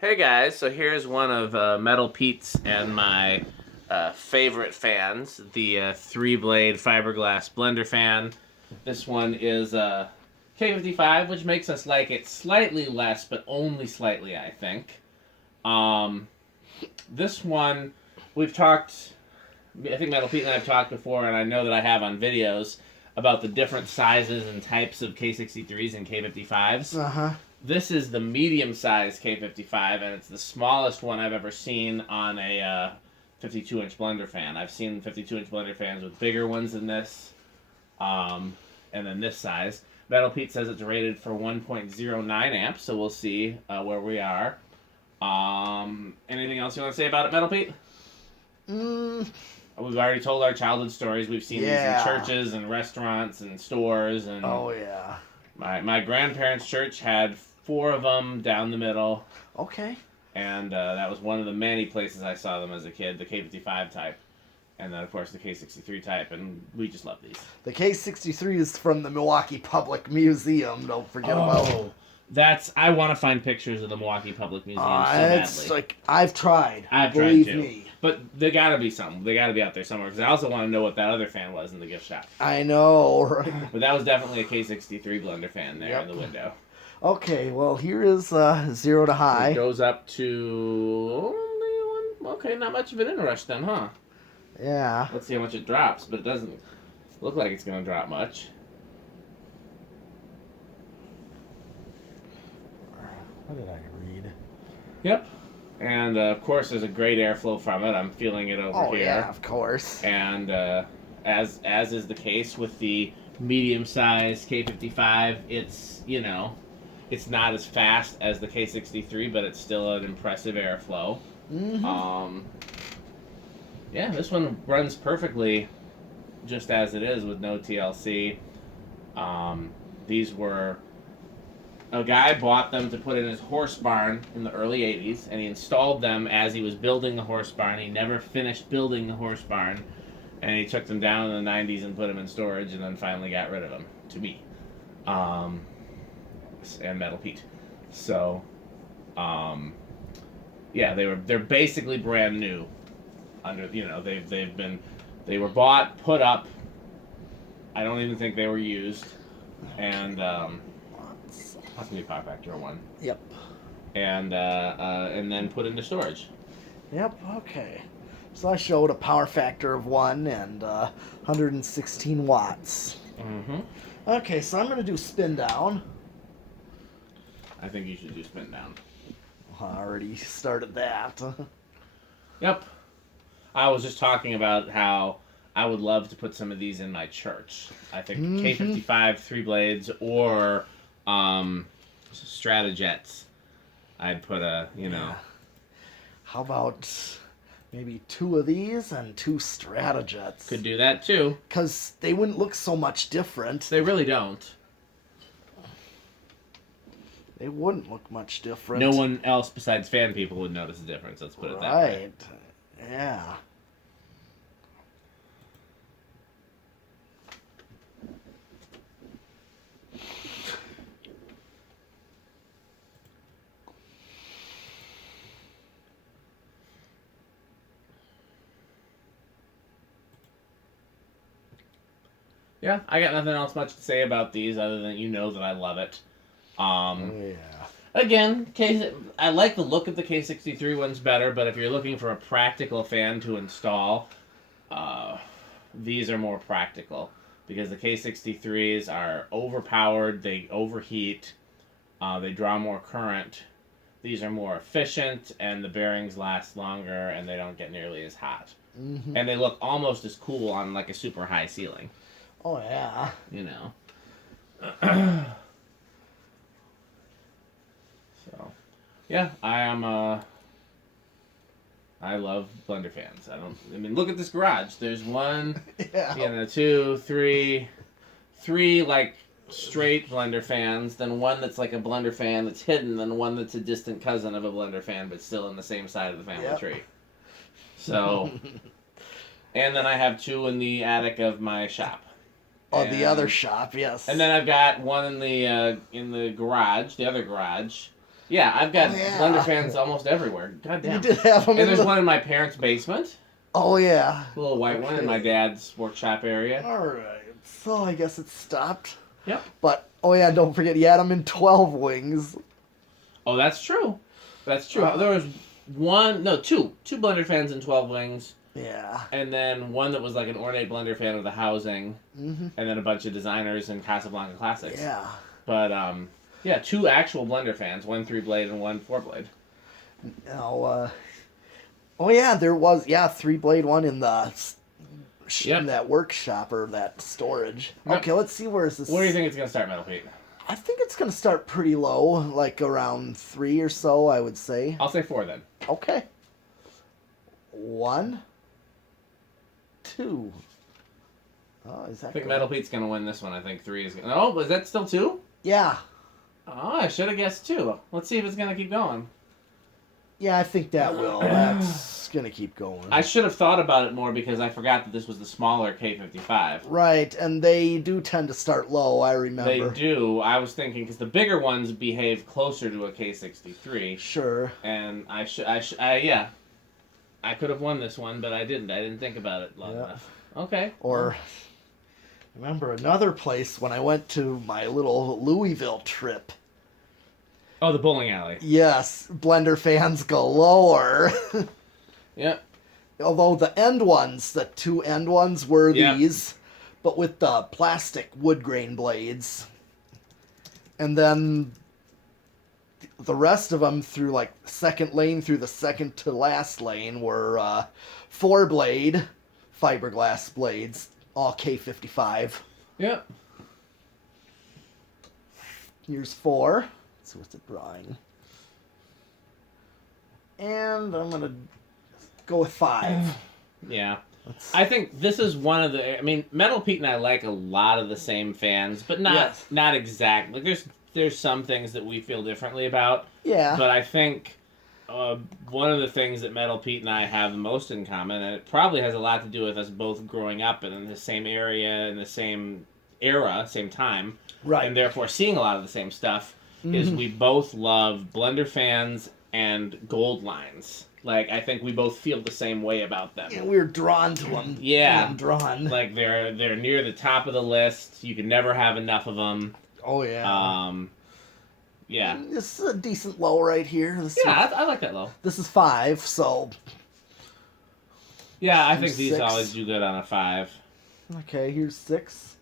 Hey guys, so here's one of Metal Pete's and my favorite fans, the 3-blade fiberglass Blenderfan. This one is K55, which makes us like it slightly less, but only slightly, I think. This one, we've talked, I think Metal Pete and I have talked before, and I know that I have on videos, about the different sizes and types of K63s and K55s. Uh-huh. This is the medium-sized K55, and it's the smallest one I've ever seen on a 52-inch blender fan. I've seen 52-inch blender fans with bigger ones than this, and then this size. Metal Pete says it's rated for 1.09 amps, so we'll see where we are. Anything else you want to say about it, Metal Pete? We've already told our childhood stories. We've seen these in churches and restaurants and stores. And oh, yeah. My grandparents' church had 4 of them down the middle. Okay. And that was one of the many places I saw them as a kid, the K55 type. And then, of course, the K63 type. And we just love these. The K63 is from the Milwaukee Public Museum. Don't forget about it. I want to find pictures of the Milwaukee Public Museum so badly. It's like, I've tried. Believe too. Me. But they gotta be something. They gotta be out there somewhere. Because I also want to know what that other fan was in the gift shop. I know, right? But that was definitely a K63 blender fan there in the window. Okay, well, here is 0 to high. It goes up to only one. Okay, not much of an inrush then, huh? Yeah. Let's see how much it drops, but it doesn't look like it's going to drop much. What did I read? Yep. And, of course, there's a great airflow from it. I'm feeling it over here. Oh, yeah, of course. And as is the case with the medium-sized K55, it's, it's not as fast as the K63, but it's still an impressive airflow. Mm-hmm. Yeah, this one runs perfectly just as it is with no TLC. These were... A guy bought them to put in his horse barn in the early 80s, and he installed them as he was building the horse barn. He never finished building the horse barn, and he took them down in the 90s and put them in storage, and then finally got rid of them, to me. And Metal Pete. So, yeah, they're basically brand new. They were bought, put up. I don't even think they were used, and that's gonna be Power Factor 1. Yep. And then put into storage. Yep. Okay. So I showed a power factor of 1 and 116 watts. Mm-hmm. Okay, so I'm gonna do spin down. I think you should do spin down. I already started that. Yep. I was just talking about how I would love to put some of these in my church. I think K55 3 blades or Stratojets. I'd put Yeah. How about maybe 2 of these and 2 Stratojets? Could do that too. Because they wouldn't look so much different. They really don't. They wouldn't look much different. No one else besides fan people would notice a difference. Let's put it that way. Right. Yeah. Yeah, I got nothing else much to say about these other than that I love it. Yeah. Again, I like the look of the K63 ones better, but if you're looking for a practical fan to install, these are more practical because the K63s are overpowered, they overheat, they draw more current. These are more efficient, and the bearings last longer, and they don't get nearly as hot. Mm-hmm. And they look almost as cool on like a super high ceiling. Oh, yeah. So, yeah, I love blender fans. Look at this garage. There's 1, 2, 3 like straight blender fans, then 1 that's like a blender fan that's hidden, then 1 that's a distant cousin of a blender fan, but still in the same side of the family tree. So, and then I have 2 in the attic of my shop. Oh, the other shop, yes. And then I've got 1 in the garage, the other garage, Yeah, I've got Oh, yeah. Blenderfans almost everywhere. God damn. You did have them And there's one in my parents' basement. Oh, yeah. A little white one in my dad's workshop area. All right. So I guess it stopped. Yep. But, oh, yeah, don't forget, you had them in 12 wings. Oh, that's true. That's true. There was two Blenderfans in 12 wings. Yeah. And then one that was like an ornate Blenderfan of the housing. Mm-hmm. And then a bunch of designers and Casablanca Classics. Yeah. But, yeah, 2 actual Blenderfans. 1 3-blade and 1 4-blade. Now, oh, yeah, there was, 3-blade one in the... in that workshop or that storage. Yep. Okay, let's see where is this. Where do you think it's going to start, Metal Pete? I think it's going to start pretty low, like around 3 or so, I would say. I'll say 4 then. Okay. 1, 2. Oh, is that I think going? Metal Pete's going to win this one. I think 3 is going to... Oh, is that still 2? Yeah. Oh, I should have guessed 2. Let's see if it's going to keep going. Yeah, I think that will. That's going to keep going. I should have thought about it more because I forgot that this was the smaller K55. Right, and they do tend to start low, I remember. They do. I was thinking because the bigger ones behave closer to a K63. Sure. And I could have won this one, but I didn't. I didn't think about it long enough. Okay. Or, remember another place when I went to my little Louisville trip. Oh, the bowling alley. Yes, Blenderfans galore. Yep. Although the end ones, the 2 end ones were these, but with the plastic wood grain blades. And then the rest of them through like second lane through the second to last lane were 4-blade fiberglass blades, all K55. Yep. Here's 4. Let's see what's it drawing. And I'm going to go with 5. Yeah. I think this is one of the... I mean, Metal Pete and I like a lot of the same fans, but not exactly. Like, there's some things that we feel differently about. Yeah. But I think one of the things that Metal Pete and I have the most in common, and it probably has a lot to do with us both growing up in the same area, in the same era, same time, right, and therefore seeing a lot of the same stuff, is we both love Blenderfans and gold lines. Like, I think we both feel the same way about them. Yeah, we're drawn to them. Yeah. Drawn. Like, they're near the top of the list. You can never have enough of them. Oh, yeah. Yeah. This is a decent low right here. I like that low. This is 5, so... Yeah, I think these 6. always do good on a 5. Okay, here's 6.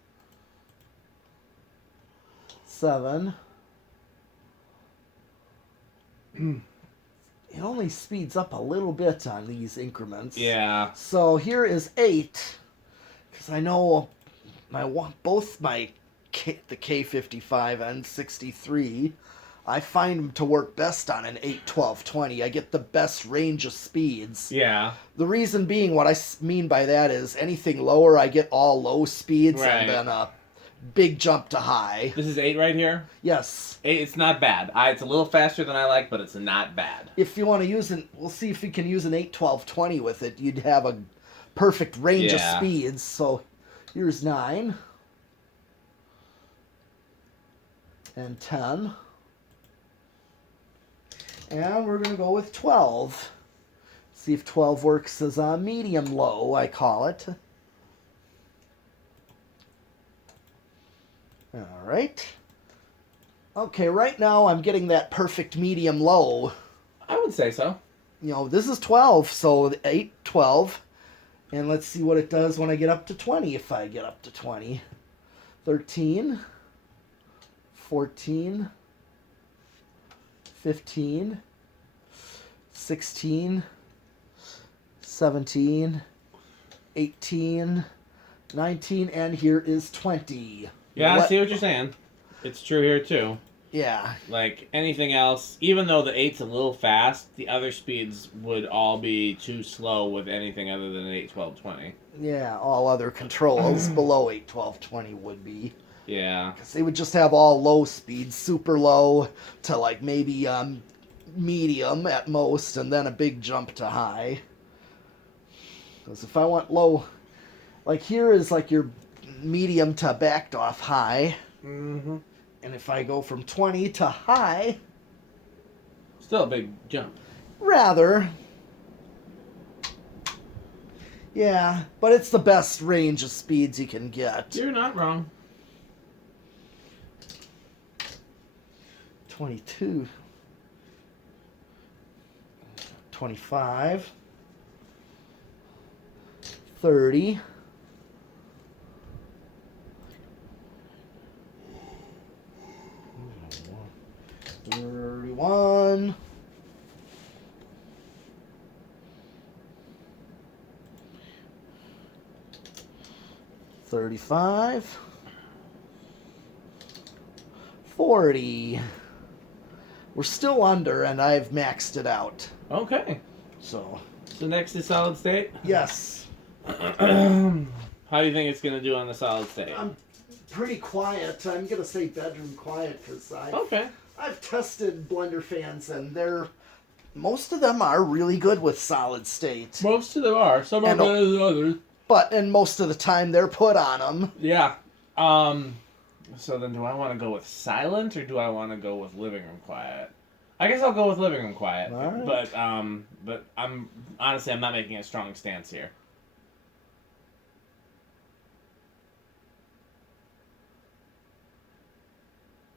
7. It only speeds up a little bit on these increments. Yeah. So here is 8, because I know both the K55 and 63, I find them to work best on an 8, 12, 20. I get the best range of speeds. Yeah. The reason being, what I mean by that is anything lower, I get all low speeds, right, and then a big jump to high. This is 8 right here? Yes. 8, it's not bad. It's a little faster than I like, but it's not bad. If you want to use we'll see if you can use an 8, 12, 20 with it. You'd have a perfect range of speeds. So here's 9. And 10. And we're going to go with 12. See if 12 works as a medium low, I call it. All right. Okay, right now I'm getting that perfect medium low. I would say so. You know, this is 12, so 8, 12. And let's see what it does when I get up to 20, if I get up to 20. 13. 14. 15. 16. 17. 18. 19. And here is 20. Yeah, I see what you're saying. It's true here, too. Yeah. Like, anything else, even though the 8's a little fast, the other speeds would all be too slow with anything other than an 8, 12, 20. Yeah, all other controls below 8, 12, 20 would be. Yeah. Because they would just have all low speeds, super low to, like, maybe medium at most, and then a big jump to high. Because if I want low... Like, here is, like, your medium to backed off high. Mm-hmm. And if I go from 20 to high, Still a big jump. Rather. Yeah, but it's the best range of speeds you can get. You're not wrong. 22. 25. 30. 31. 35. 40. We're still under, and I've maxed it out. Okay. So. So next is solid state? Yes. How do you think it's going to do on the solid state? I'm pretty quiet. I'm going to say bedroom quiet because I've tested Blenderfans, and most of them are really good with solid state. Most of them are. Some are better than others. And most of the time they're put on them. Yeah. So then do I want to go with silent or do I want to go with living room quiet? I guess I'll go with living room quiet. All right. But I'm not making a strong stance here.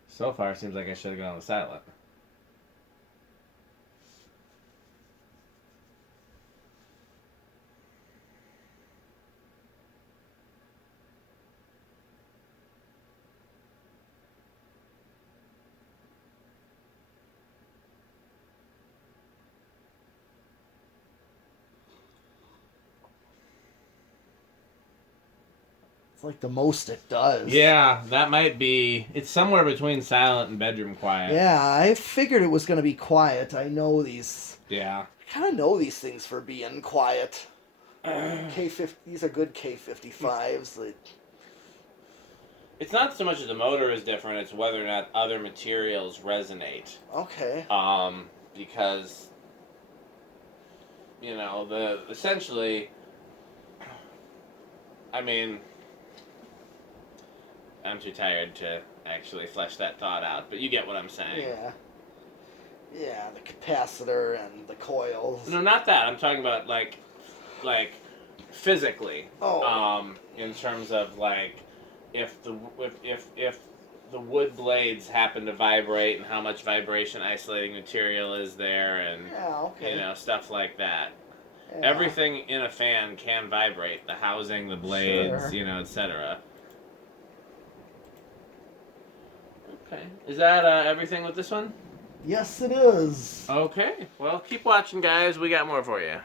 So far, it seems like I should have gone with silent. It's like the most it does. Yeah, that might be... It's somewhere between silent and bedroom quiet. Yeah, I figured it was going to be quiet. I know these... Yeah. I kind of know these things for being quiet. These are good K55s. It's not so much that the motor is different, it's whether or not other materials resonate. Okay. Because, you know, essentially, I mean, I'm too tired to actually flesh that thought out, but you get what I'm saying. Yeah. Yeah, the capacitor and the coils. No, not that. I'm talking about, like physically. Oh. In terms of, like, if the wood blades happen to vibrate and how much vibration isolating material is there and, you know, stuff like that. Yeah. Everything in a fan can vibrate. The housing, the blades, you know, etc. Okay. Is that everything with this one? Yes, it is. Okay. Well, keep watching, guys. We got more for you.